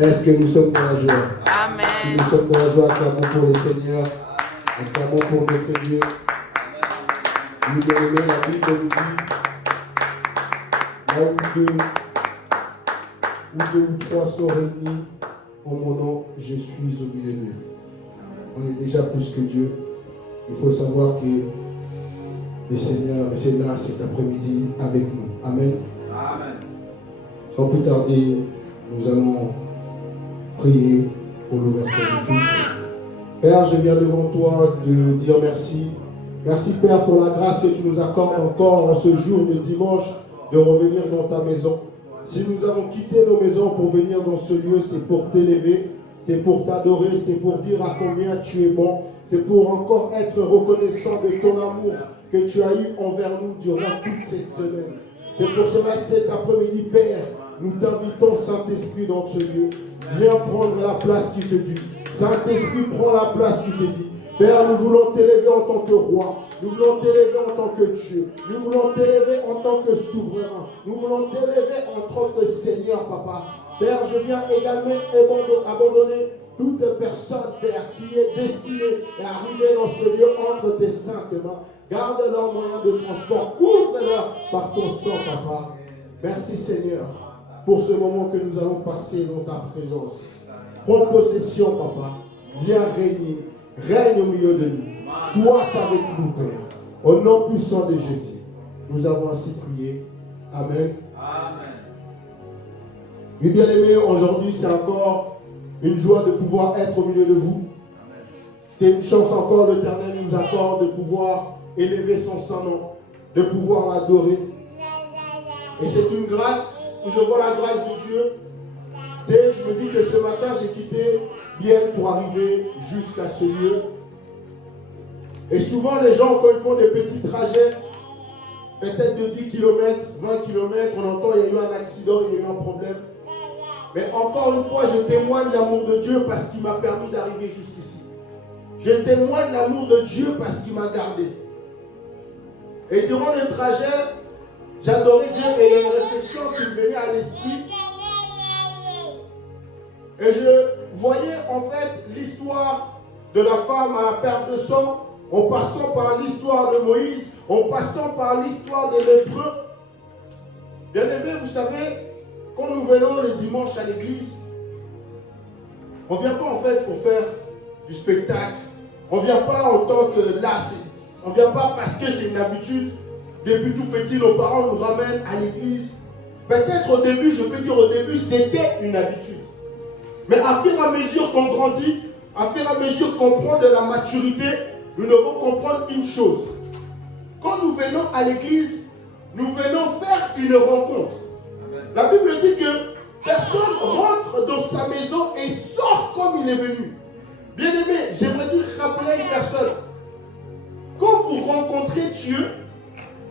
Est-ce que nous sommes dans la joie? Amen. Si nous sommes dans la joie, acclamons pour le Seigneur, acclamons pour notre Dieu. Nous bien aimés, la Bible nous dit, là où deux ou trois sont réunis en mon nom, je suis au milieu d'eux. On est déjà plus que Dieu. Il faut savoir que le Seigneur est là cet après-midi avec nous. Amen. Amen. Sans plus tarder, nous allons prier pour l'ouverture du culte. Père, je viens devant toi de dire merci. Merci Père pour la grâce que tu nous accordes encore en ce jour de dimanche de revenir dans ta maison. Si nous avons quitté nos maisons pour venir dans ce lieu, c'est pour t'élever, c'est pour t'adorer, c'est pour dire à combien tu es bon, c'est pour encore être reconnaissant de ton amour que tu as eu envers nous durant toute cette semaine. C'est pour cela cet après-midi, Père, nous t'invitons, Saint-Esprit, dans ce lieu. Viens prendre la place qui te dit. Saint-Esprit, prends la place qui te dit. Père, nous voulons t'élever en tant que roi. Nous voulons t'élever en tant que Dieu. Nous voulons t'élever en tant que souverain. Nous voulons t'élever en tant que Seigneur, Papa. Père, je viens également abandonner toute personne, Père, qui est destinée à arriver dans ce lieu entre tes saintes mains. Garde leurs moyens de transport. Couvre-leur par ton sang, Papa. Merci, Seigneur, pour ce moment que nous allons passer dans ta présence. Prends possession, Papa. Viens régner. Règne au milieu de nous. Sois avec nous, Père. Au nom puissant de Jésus. Nous avons ainsi prié. Amen. Amen. Mes bien-aimés, aujourd'hui, c'est encore une joie de pouvoir être au milieu de vous. C'est une chance encore, l'Éternel nous accorde de pouvoir élever son Saint-Nom, de pouvoir l'adorer. Et c'est une grâce, où je vois la grâce de Dieu. Je me dis que ce matin, j'ai quitté bien pour arriver jusqu'à ce lieu. Et souvent, les gens, quand ils font des petits trajets, peut-être de 10 km, 20 km, on entend il y a eu un accident, il y a eu un problème. Mais encore une fois, je témoigne l'amour de Dieu parce qu'il m'a permis d'arriver jusqu'ici. Je témoigne l'amour de Dieu parce qu'il m'a gardé. Et durant le trajet, j'adorais Dieu et il y a une réflexion qui me venait à l'esprit. Et je voyais en fait l'histoire de la femme à la perte de sang, en passant par l'histoire de Moïse, en passant par l'histoire des lépreux. Bien aimé, vous savez, quand nous venons le dimanche à l'église, on ne vient pas en fait pour faire du spectacle. On ne vient pas en tant que là, on ne vient pas parce que c'est une habitude. Depuis tout petit, nos parents nous ramènent à l'église. Peut-être au début, je peux dire au début, c'était une habitude. Mais à fur et à mesure qu'on grandit, à fur et à mesure qu'on prend de la maturité, nous devons comprendre une chose. Quand nous venons à l'église, nous venons faire une rencontre. Amen. La Bible dit que personne rentre dans sa maison et sort comme il est venu. Bien aimé, j'aimerais dire rappeler à une personne. Quand vous rencontrez Dieu,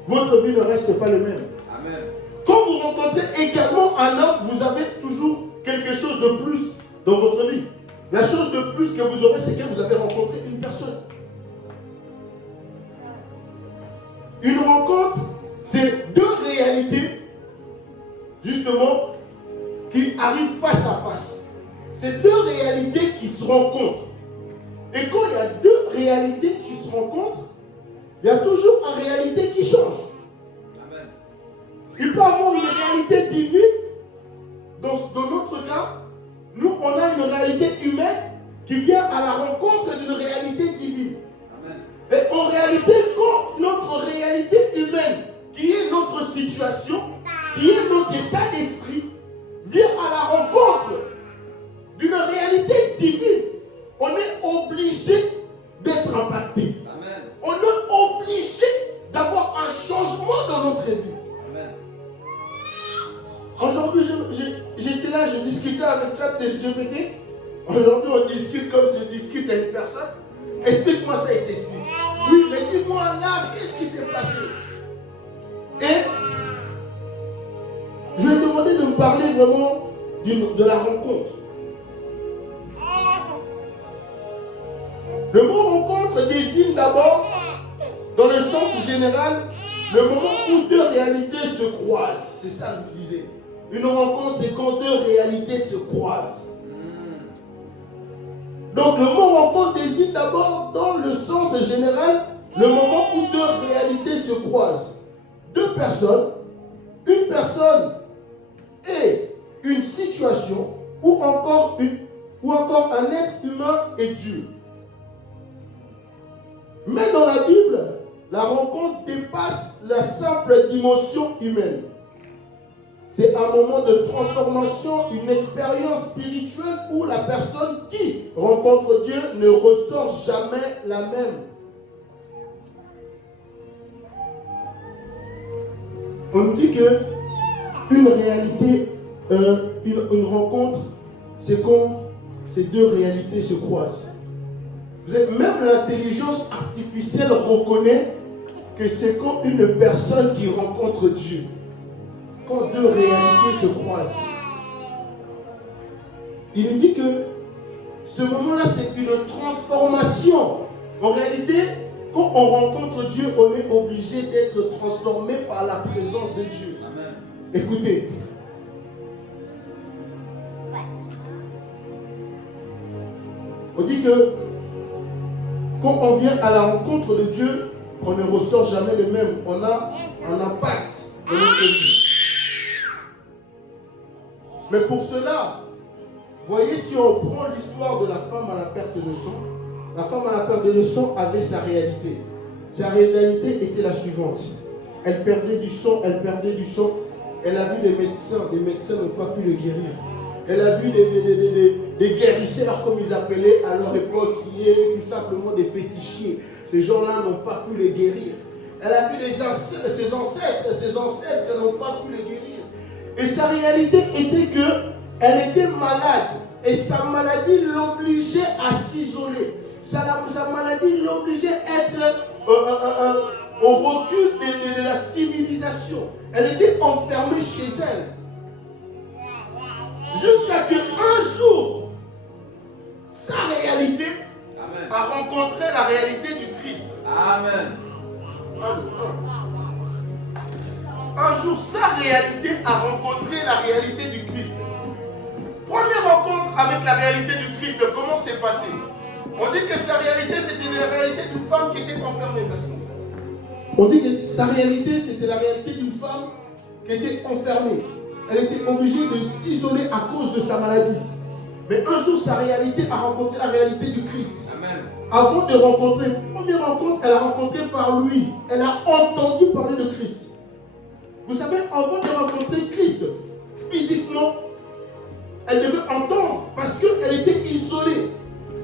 votre vie ne reste pas le même. Amen. Quand vous rencontrez également un homme, vous avez toujours quelque chose de plus dans votre vie. La chose de plus que vous aurez, c'est que vous avez rencontré une personne. Une rencontre, c'est deux réalités, justement, qui arrivent face à face. C'est deux réalités qui se rencontrent. Et quand il y a deux réalités qui se rencontrent, il y a toujours une réalité qui change. Amen. Il peut y avoir une réalité divine. Dans notre cas, nous, on a une réalité humaine qui vient à la rencontre d'une réalité divine. Amen. Et en réalité, quand notre réalité humaine, qui est notre situation, qui est notre état d'esprit, vient à la rencontre d'une réalité divine, on est obligé d'être impacté. Amen. On est obligé d'avoir un changement dans notre vie. Amen. Aujourd'hui, j'étais là, je discutais avec ChatGPT. Aujourd'hui, on discute comme je discute avec une personne. Explique-moi ça, il t'explique. Oui, mais dis-moi là, qu'est-ce qui s'est passé? Et je lui ai demandé de me parler vraiment de la rencontre. Le mot rencontre désigne d'abord, dans le sens général, le moment où deux réalités se croisent. C'est ça que je vous disais. Une rencontre, c'est quand deux réalités se croisent. Donc le mot rencontre désigne d'abord, dans le sens général, le moment où deux réalités se croisent. Deux personnes, une personne et une situation, ou encore un être humain et Dieu. Mais dans la Bible, la rencontre dépasse la simple dimension humaine. C'est un moment de transformation, une expérience spirituelle où la personne qui rencontre Dieu ne ressort jamais la même. On nous dit que une réalité, une rencontre, c'est quand ces deux réalités se croisent. Même l'intelligence artificielle reconnaît que c'est quand une personne qui rencontre Dieu, quand deux réalités se croisent. Il nous dit que ce moment-là, c'est une transformation. En réalité, quand on rencontre Dieu, on est obligé d'être transformé par la présence de Dieu. Amen. Écoutez. On dit que quand on vient à la rencontre de Dieu, on ne ressort jamais le même. On a un impact dans notre vie. Mais pour cela, voyez, si on prend l'histoire de la femme à la perte de sang, la femme à la perte de sang avait sa réalité. Sa réalité était la suivante. Elle perdait du sang, Elle a vu des médecins n'ont pas pu le guérir. Elle a vu des guérisseurs, comme ils appelaient à leur époque, qui étaient tout simplement des fétichiers. Ces gens-là n'ont pas pu le guérir. Elle a vu ses ancêtres n'ont pas pu le guérir. Et sa réalité était qu'elle était malade. Et sa maladie l'obligeait à s'isoler. Sa maladie l'obligeait à être au recul de la civilisation. Elle était enfermée chez elle. Jusqu'à qu'un jour, sa réalité Amen. A rencontré la réalité du Christ. Amen. Un jour, sa réalité a rencontré la réalité du Christ. Première rencontre avec la réalité du Christ, comment c'est passé? On dit que sa réalité, c'était la réalité d'une femme qui était enfermée. Merci, mon frère. On dit que sa réalité, c'était la réalité d'une femme qui était enfermée. Elle était obligée de s'isoler à cause de sa maladie. Mais un jour, sa réalité a rencontré la réalité du Christ. Amen. Avant de rencontrer, première rencontre, elle a rencontré par lui. Elle a entendu parler de Christ. Vous savez, avant de rencontrer Christ, physiquement, elle devait entendre parce qu'elle était isolée.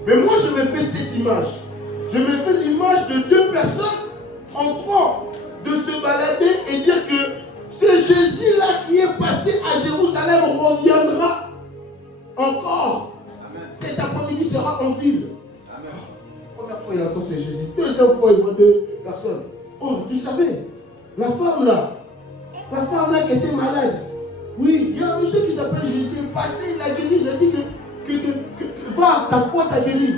Mais moi, je me fais cette image. Je me fais l'image de deux personnes en train de se balader et dire que ce Jésus-là qui est passé à Jérusalem reviendra encore. Amen. Cet après-midi sera en ville. Amen. Première fois, il entend c'est Jésus. Deuxième fois, il voit deux personnes. Oh, tu savais, la femme là qui était malade. Oui, il y a un monsieur qui s'appelle Jésus. Passé, il a guéri. Il a dit que va, ta foi t'a guéri.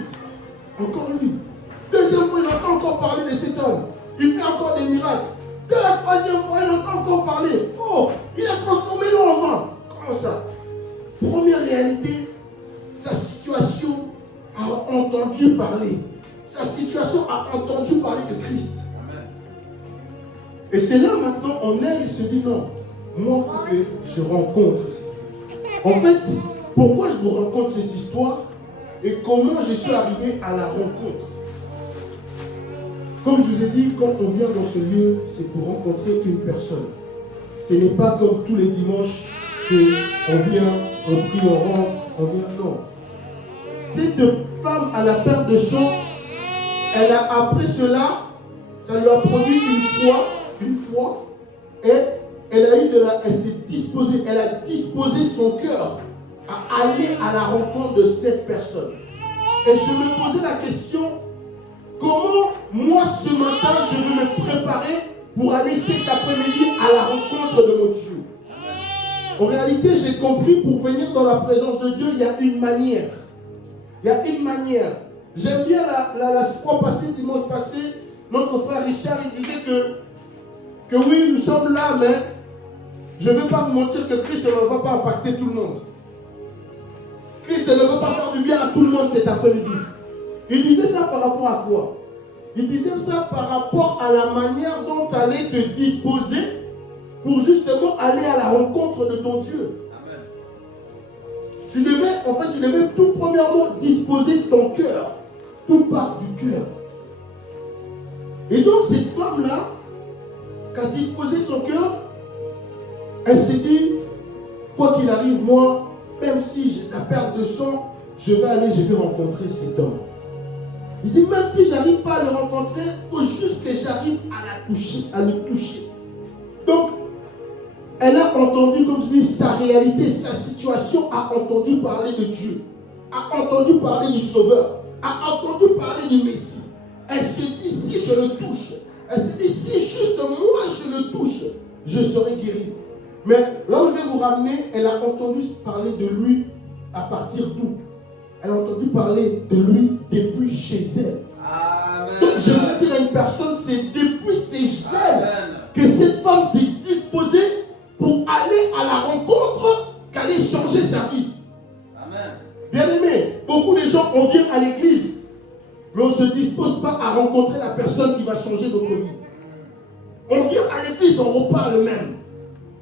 Encore lui. Deuxième fois, il entend encore parler de cet homme. Il fait encore des miracles. De la troisième fois, il entend encore parler. Oh, il a transformé l'eau en vin. Comment ça? Première réalité, sa situation a entendu parler. Sa situation a entendu parler de Christ. Amen. Et c'est là maintenant, en elle, il se dit non. Moi, il faut que je rencontre. En fait, pourquoi je vous raconte cette histoire et comment je suis arrivé à la rencontre? Comme je vous ai dit, quand on vient dans ce lieu, c'est pour rencontrer une personne. Ce n'est pas comme tous les dimanches qu'on vient, on prie, on rentre, on vient. Non. Cette femme à la perte de sang, elle a appris cela, ça lui a produit une foi, et elle s'est disposée, elle a disposé son cœur à aller à la rencontre de cette personne. Et je me posais la question, comment moi ce matin je veux me préparer pour aller cet après-midi à la rencontre de mon Dieu? En réalité, j'ai compris, pour venir dans la présence de Dieu, il y a une manière. Il y a une manière. J'aime bien la fois passée, dimanche passé, notre frère Richard, il disait que oui, nous sommes là, mais je ne veux pas vous mentir que Christ ne va pas impacter tout le monde. Christ ne veut pas faire du bien à tout le monde cet après-midi. Il disait ça par rapport à quoi? Il disait ça par rapport à la manière dont tu allais te disposer pour justement aller à la rencontre de ton Dieu. Amen. Tu devais tout premièrement disposer ton cœur. Tout part du cœur. Et donc cette femme-là, qui a disposé son cœur, elle s'est dit, quoi qu'il arrive, moi, même si j'ai la perte de sang, je vais rencontrer cet homme. Il dit, même si je n'arrive pas à le rencontrer, il faut juste que j'arrive à le toucher. Donc, elle a entendu, comme je dis, sa réalité, sa situation, a entendu parler de Dieu, a entendu parler du Sauveur, a entendu parler du Messie. Elle se dit, si je le touche, elle se dit, si juste moi je le touche, je serai guéri. Mais là où je vais vous ramener, elle a entendu parler de lui à partir d'où? Elle a entendu parler de lui depuis chez elle. Amen. Donc j'aimerais dire à une personne, c'est depuis chez elle que cette femme s'est disposée pour aller à la rencontre qu'elle allait changer sa vie. Amen. Bien aimé, beaucoup de gens, on vient à l'église, mais on ne se dispose pas à rencontrer la personne qui va changer notre vie. On vient à l'église, on repart le même.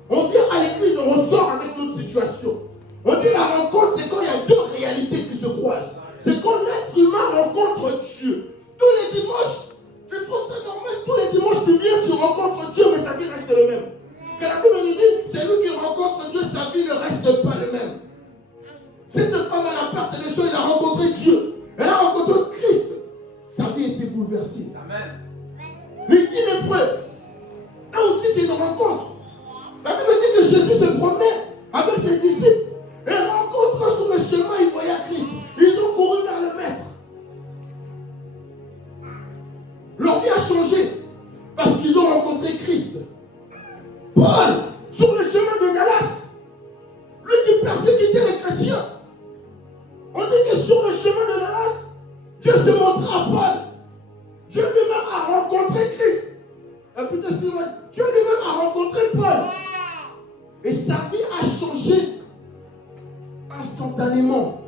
On vient à l'église, on ressort avec notre situation. On dit la rencontre, c'est quand il y a deux réalités qui se croisent. C'est quand l'être humain rencontre Dieu. Tous les dimanches, tu trouves ça normal, tous les dimanches tu viens, tu rencontres Dieu, mais ta vie reste le même. Que la Bible nous dit, c'est lui qui rencontre Dieu, sa vie ne reste pas le même. Cette femme à la perte des soins, elle a rencontré Dieu. Elle a rencontré Christ. Sa vie était bouleversée. Amen. Les 10 lépreux, là aussi c'est une rencontre. La Bible dit que Jésus se promenait avec ses disciples. Et rencontrant sur le chemin, ils voyaient Christ. Ils ont couru vers le Maître. Leur vie a changé parce qu'ils ont rencontré Christ. Paul, sur le chemin de Galas, lui qui persécutait les chrétiens, on dit que sur le chemin de Galas, Dieu se montra à Paul. Dieu lui-même a rencontré Christ. Dieu lui-même a rencontré Paul. Et sa vie a changé instantanément.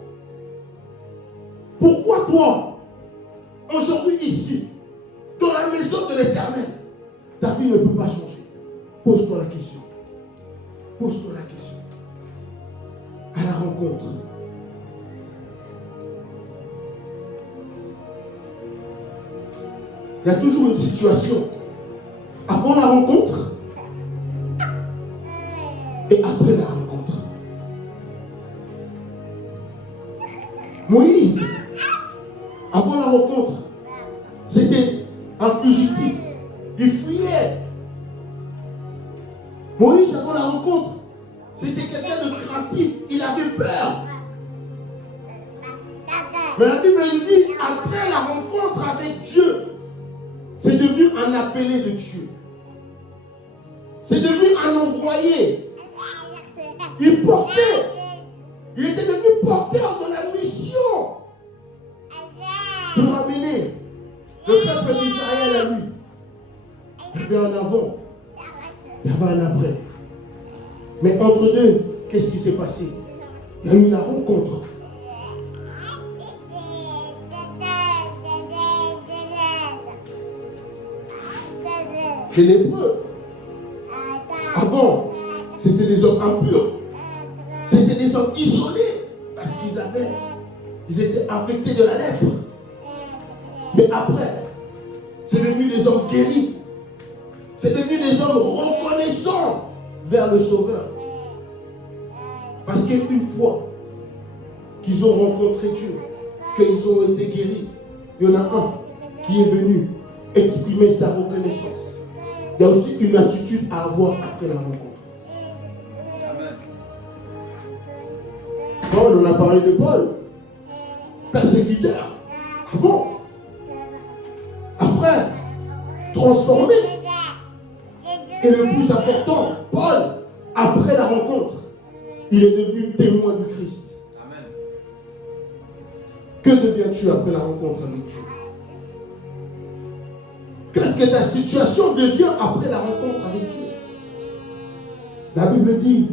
Pourquoi toi, aujourd'hui ici, dans la maison de l'Éternel, ta vie ne peut pas changer? Pose-toi la question. Pose-toi la question. À la rencontre. Il y a toujours une situation avant la rencontre et après la rencontre. Moïse, avant la rencontre, c'était un fugitif. Il fuyait. Moïse, avant la rencontre, c'était quelqu'un de craintif. Il avait peur. Mais la Bible nous dit, après la rencontre avec Dieu, c'est devenu un appelé de Dieu. C'est devenu un envoyé. Il était devenu porteur de la mission pour amener le peuple d'Israël à lui. Il y avait un avant, il y avait un après. Mais entre deux, qu'est-ce qui s'est passé? Il y a eu la rencontre. Les lépreux, avant, c'était des hommes impurs. C'était des hommes isolés parce ils étaient infectés de la lèpre. Mais après, c'est devenu des hommes guéris. C'est devenu des hommes reconnaissants vers le Sauveur. Parce qu'une fois qu'ils ont rencontré Dieu, qu'ils ont été guéris, il y en a un qui est venu exprimer sa reconnaissance. Il y a aussi une attitude à avoir après la rencontre. Paul, on a parlé de Paul, persécuteur, avant, après, transformé. Et le plus important, Paul, après la rencontre, il est devenu témoin du Christ. Amen. Que deviens-tu après la rencontre avec Dieu? Qu'est-ce que ta situation devient après la rencontre avec Dieu? La Bible dit,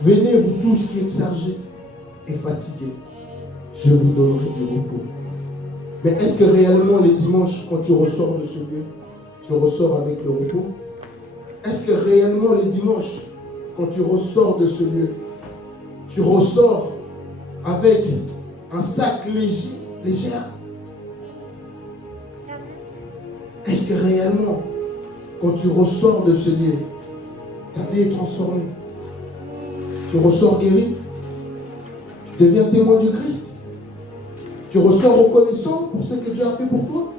venez vous tous qui êtes chargés et fatigués, je vous donnerai du repos. Mais est-ce que réellement les dimanches, quand tu ressors de ce lieu, tu ressors avec le repos? Est-ce que réellement les dimanches, quand tu ressors de ce lieu, tu ressors avec un sac léger? Est-ce que réellement, quand tu ressors de ce lieu, ta vie est transformée? Tu ressors guéri? Tu deviens témoin du Christ? Tu ressors reconnaissant pour ce que Dieu a fait pour toi?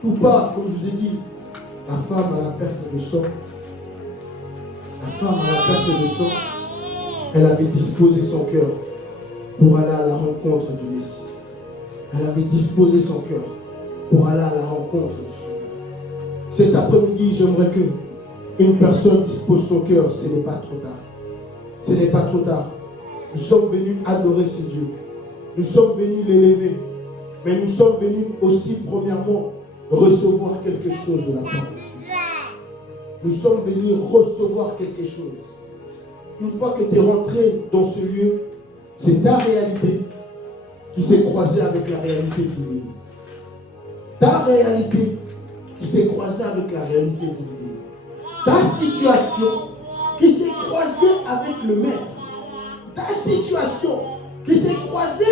Tout part, comme je vous ai dit, la femme à la perte de sang. La femme à la perte de sang, elle avait disposé son cœur pour aller à la rencontre du Messie. Elle avait disposé son cœur pour aller à la rencontre du Seigneur. Cet après-midi, j'aimerais que une personne dispose son cœur. Ce n'est pas trop tard. Ce n'est pas trop tard. Nous sommes venus adorer ce Dieu. Nous sommes venus l'élever. Mais nous sommes venus aussi, premièrement, recevoir quelque chose de la part de ce Dieu. Nous sommes venus recevoir quelque chose. Une fois que tu es rentré dans ce lieu, c'est ta réalité qui s'est croisée avec la réalité divine. Ta réalité qui s'est croisée avec la réalité divine. Ta situation qui s'est croisée avec le Maître. Ta situation qui s'est croisée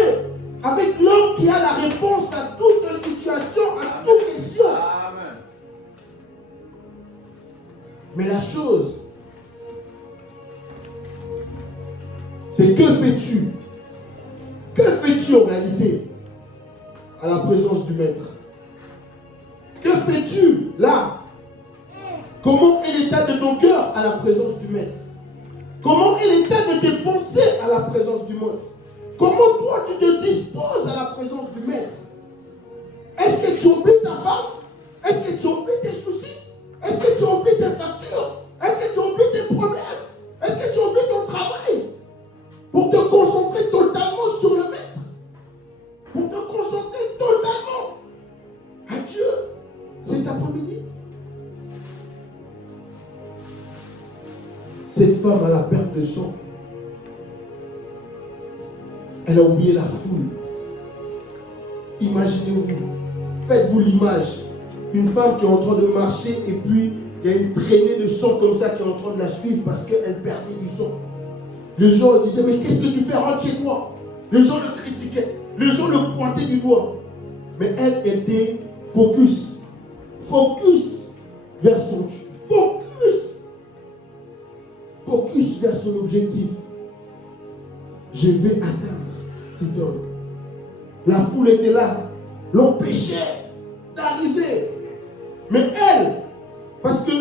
avec l'homme qui a la réponse à toute situation, à toute question. Amen. Mais la chose, c'est que fais-tu? Que fais-tu en réalité à la présence du Maître? Que fais-tu là? Comment est l'état de ton cœur à la présence du Maître? Comment est l'état de tes pensées à la présence du Maître? Comment toi tu te disposes à la présence du Maître? Est-ce que tu oublies ta femme? Est-ce que tu oublies tes soucis? Est-ce que tu oublies tes factures? Est-ce que tu oublies tes problèmes? Est-ce que tu oublies ton travail? Pour te concentrer totalement sur le Maître. Pour te concentrer totalement à Dieu cet après-midi. Cette femme à la perte de sang, elle a oublié la foule. Imaginez-vous, faites-vous l'image. Une femme qui est en train de marcher et puis il y a une traînée de sang comme ça qui est en train de la suivre parce qu'elle perdait du sang. Les gens disaient, mais qu'est-ce que tu fais? Rentre chez toi. Les gens le critiquaient. Les gens le pointaient du doigt. Mais elle était focus. Focus vers son Dieu. Focus vers son objectif. Je vais atteindre cet homme. La foule était là. L'empêchait d'arriver. Mais elle, parce que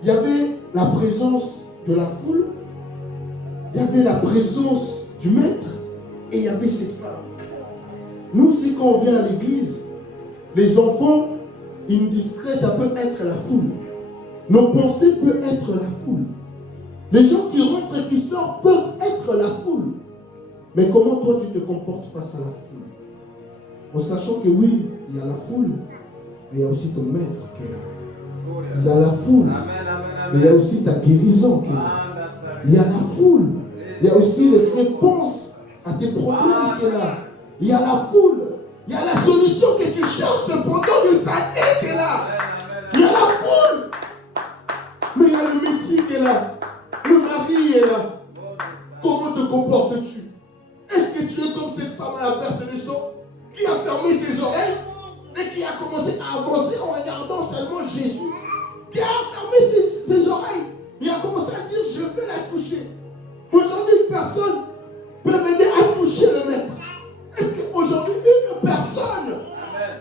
il y avait la présence de la foule, il y avait la présence du Maître et il y avait cette femme. Nous aussi, quand on vient à l'église, les enfants, ils nous disent que ça peut être la foule. Nos pensées peuvent être la foule. Les gens qui rentrent et qui sortent peuvent être la foule. Mais comment toi tu te comportes face à la foule? En sachant que oui, il y a la foule, mais il y a aussi ton Maître qui est là. Il y a la foule, mais il y a aussi ta guérison qui est là. Il y a la foule, il y a aussi les réponses à tes problèmes qui est là. Il y a la foule, il y a la solution que tu cherches pendant des années qui est là. Il y a la foule, mais il y a le Messie qui est là. Le mari est là. Comment te comportes-tu? Est-ce que tu es comme cette femme à la perte de sang qui a fermé ses oreilles et qui a commencé à avancer en regardant seulement Jésus? Qui a fermé ses oreilles et a commencé à dire je vais la toucher. Aujourd'hui, une personne peut m'aider à toucher le Maître. Est-ce qu'aujourd'hui, une personne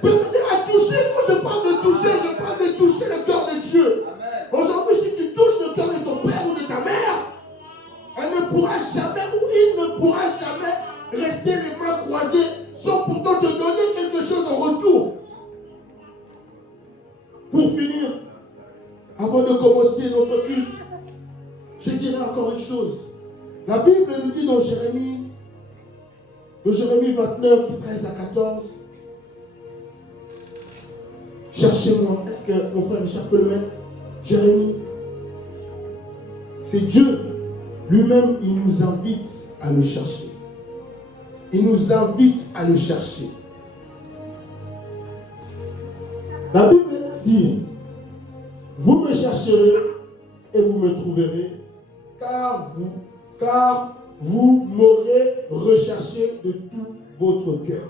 peut m'aider à toucher? Quand je parle de toucher le cœur de Dieu. Aujourd'hui, si tu touches le cœur de ton père ou de ta mère, elle ne pourra jamais ou il ne pourra jamais rester les mains croisées sans pourtant te donner quelque chose en retour. Pour finir, avant de commencer notre culte, je dirais encore une chose. La Bible nous dit dans Jérémie 29, 13 à 14, cherchez-moi. Est-ce que mon frère Richard peut le mettre? Jérémie, c'est Dieu lui-même, il nous invite à le chercher. il nous invite à le chercher. La Bible dit, vous me chercherez et vous me trouverez, car vous m'aurez recherché de tout votre cœur.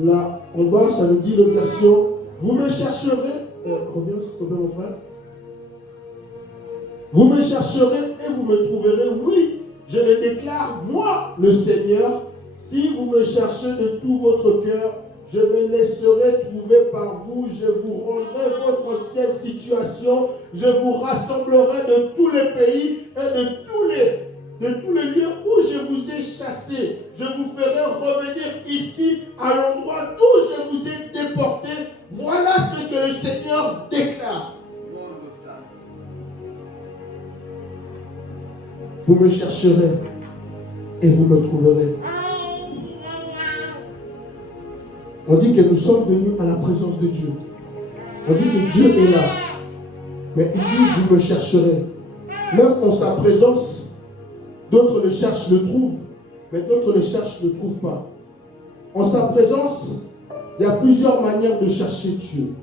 Là, en bas, ça nous dit l'autre version, vous me chercherez, reviens s'il te plaît mon frère, vous me chercherez et vous me trouverez, oui, je le déclare, moi, le Seigneur, si vous me cherchez de tout votre cœur, je me laisserai trouver par vous, je vous rendrai votre ancienne situation, je vous rassemblerai de tous les pays et de tous les lieux où je vous ai chassés. Je vous ferai revenir ici à l'endroit d'où je vous ai déportés. Voilà ce que le Seigneur déclare. Vous me chercherez et vous me trouverez. On dit que nous sommes venus à la présence de Dieu. On dit que Dieu est là. Mais il dit, vous me chercherez. Même en sa présence, d'autres le cherchent, le trouvent. Mais d'autres le cherchent, ne le trouvent pas. En sa présence, il y a plusieurs manières de chercher Dieu.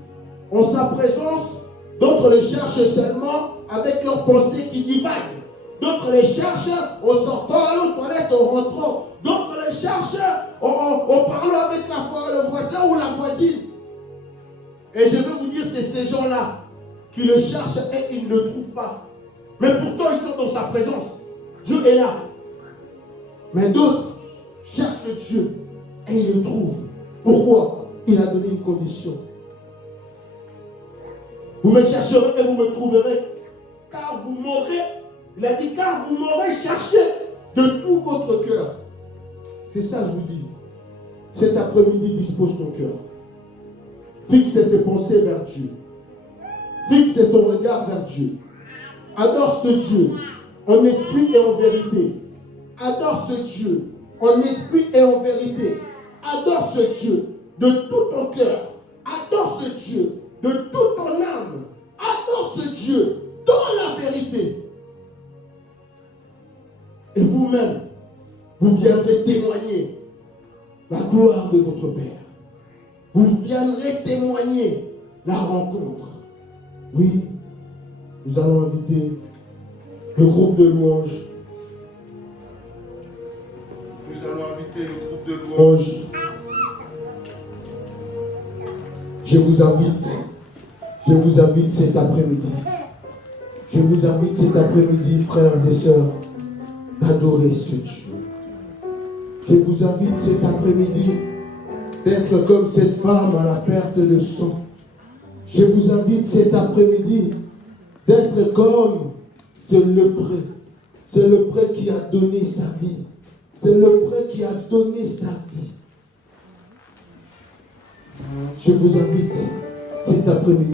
En sa présence, d'autres le cherchent seulement avec leurs pensées qui divaguent. D'autres les cherchent en sortant à l'autre toilette, en rentrant. D'autres les cherchent en parlant avec le voisin ou la voisine. Et je veux vous dire, c'est ces gens-là qui le cherchent et ils ne le trouvent pas. Mais pourtant, ils sont dans sa présence. Dieu est là. Mais d'autres cherchent Dieu et ils le trouvent. Pourquoi? Il a donné une condition. Vous me chercherez et vous me trouverez, car vous m'aurez, il a dit, car vous m'aurez cherché de tout votre cœur. C'est ça, je vous dis. Cet après-midi, dispose ton cœur. Fixe tes pensées vers Dieu. Fixe ton regard vers Dieu. Adore ce Dieu en esprit et en vérité. Adore ce Dieu en esprit et en vérité. Adore ce Dieu de tout ton cœur. Adore ce Dieu de toute ton âme. Adore ce Dieu dans la vérité. Et vous-même, vous viendrez témoigner la gloire de votre Père. Vous viendrez témoigner la rencontre. Oui, nous allons inviter le groupe de louanges. Nous allons inviter le groupe de louanges. Je vous invite cet après-midi. Je vous invite cet après-midi, frères et sœurs, d'adorer ce Dieu. Je vous invite cet après-midi d'être comme cette femme à la perte de sang. Je vous invite cet après-midi d'être comme ce lépreux. Ce lépreux qui a donné sa vie. Ce lépreux qui a donné sa vie. Je vous invite cet après-midi